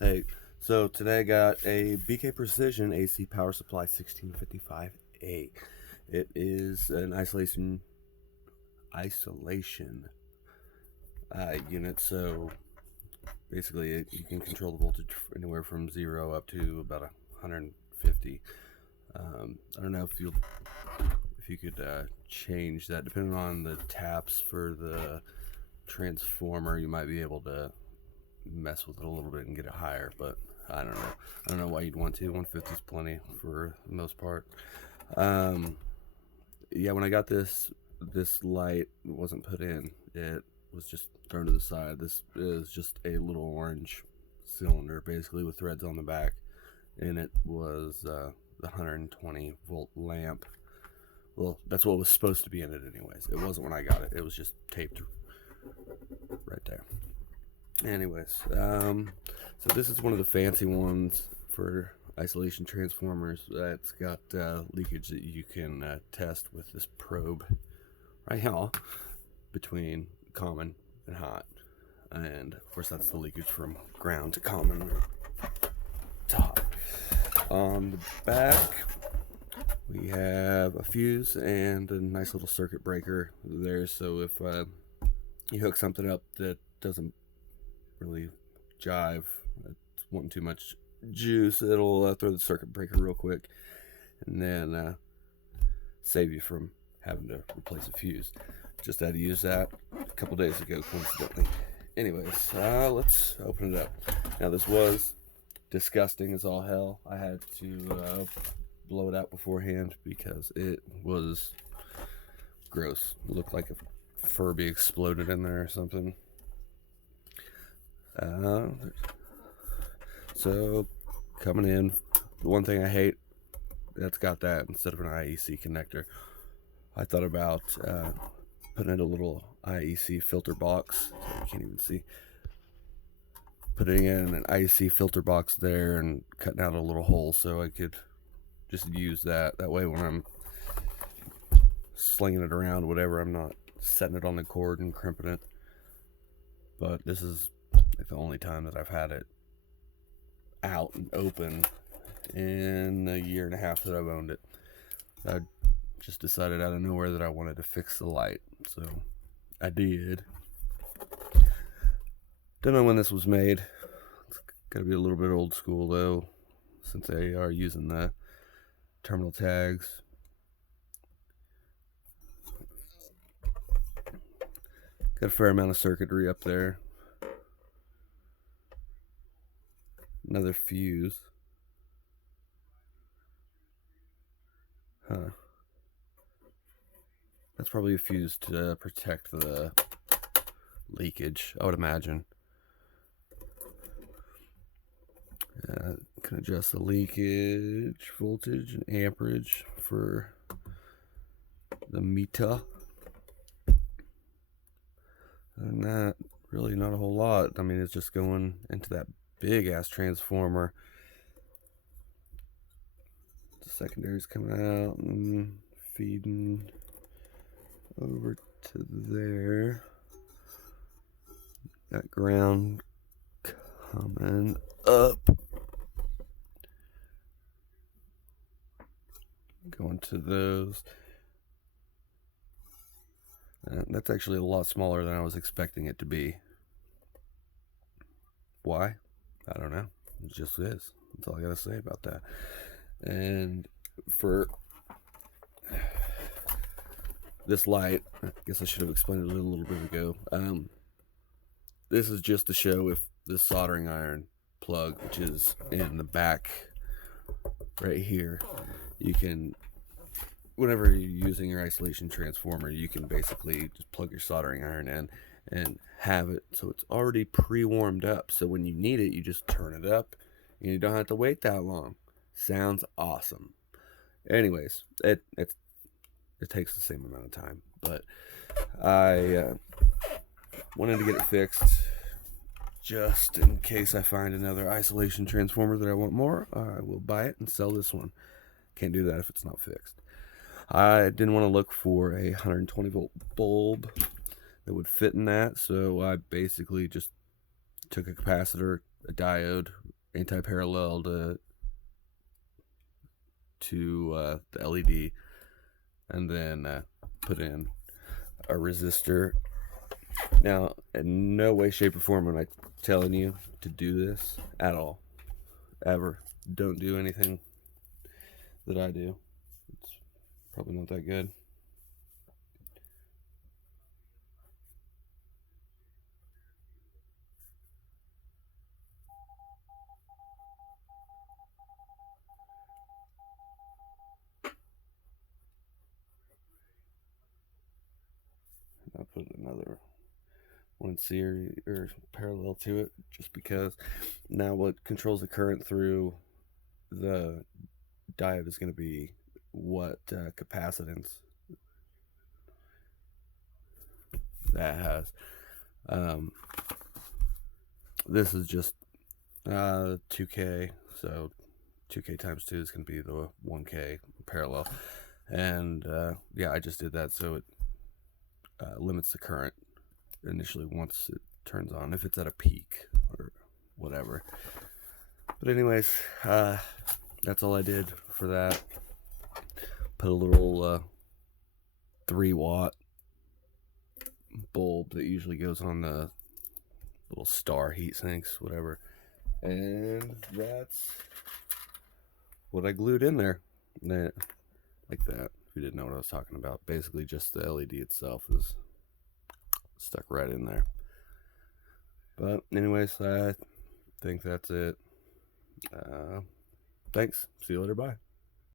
Hey, so today I got a BK Precision AC Power Supply 1655A. It is an isolation unit, so basically you can control the voltage anywhere from 0 up to about 150. I don't know if you could change that depending on the taps for the transformer. You might be able to mess with it a little bit and get it higher, but I don't know. I don't know why you'd want to. 150 is plenty for the most part. Yeah, when I got this light wasn't put in. It was just thrown to the side. This is just a little orange cylinder, basically with threads on the back, and it was the 120 volt lamp. Well, that's what was supposed to be in it anyways. It wasn't when I got it. It was just taped right there. Anyways, so this is one of the fancy ones for isolation transformers that's got leakage that you can test with this probe right here between common and hot. And of course that's the leakage from ground to common to hot. On the back we have a fuse and a nice little circuit breaker there, so if you hook something up that doesn't really jive, it's wanting too much juice, it'll throw the circuit breaker real quick and then save you from having to replace a fuse. Just had to use that a couple days ago, coincidentally. Anyways, let's open it up. Now this was disgusting as all hell. I had to blow it out beforehand because it was gross. It looked like a Furby exploded in there or something. So coming in, the one thing I hate, that's got that instead of an IEC connector. I thought about putting in a little IEC filter box, so you can't even see, putting in an IEC filter box there and cutting out a little hole so I could just use that way when I'm slinging it around, whatever, I'm not setting it on the cord and crimping it. But this is like the only time that I've had it out and open in a year and a half that I've owned it. I just decided out of nowhere that I wanted to fix the light, so I did. Don't know when this was made. It's gotta be a little bit old school though, since they are using the terminal tags. Got a fair amount of circuitry up there. Another fuse. Huh. That's probably a fuse to protect the leakage, I would imagine. Can adjust the leakage voltage and amperage for the meter. And that, really not a whole lot. I mean, it's just going into that big ass transformer. The secondary's coming out and feeding over to there. That ground coming up, going to those. And that's actually a lot smaller than I was expecting it to be. Why? I don't know. It just is. That's all I gotta say about that. And for this light, I guess I should have explained it a little bit ago. This is just to show if the soldering iron plug, which is in the back right here, you can, whenever you're using your isolation transformer, you can basically just plug your soldering iron in and have it so it's already pre-warmed up, so when you need it you just turn it up and you don't have to wait that long. Sounds awesome. Anyways, it takes the same amount of time, but I wanted to get it fixed just in case I find another isolation transformer that I want more. I will buy it and sell this one. Can't do that if it's not fixed. I didn't want to look for a 120 volt bulb that would fit in that, so I basically just took a capacitor, a diode, anti-parallel to the LED, and then put in a resistor. Now, in no way, shape, or form am I telling you to do this at all, ever. Don't do anything that I do. It's probably not that good. I'll put another one series or parallel to it, just because now what controls the current through the diode is going to be what capacitance that has. This is just 2K, so 2K times 2 is going to be the 1K parallel, and yeah, I just did that so it limits the current initially once it turns on, if it's at a peak or whatever. But anyways, that's all I did for that. Put a little 3-watt bulb that usually goes on the little star heat sinks, whatever, and that's what I glued in there, like that. If you didn't know what I was talking about, basically just the LED itself is stuck right in there. But anyways, I think that's it. Thanks. See you later. Bye.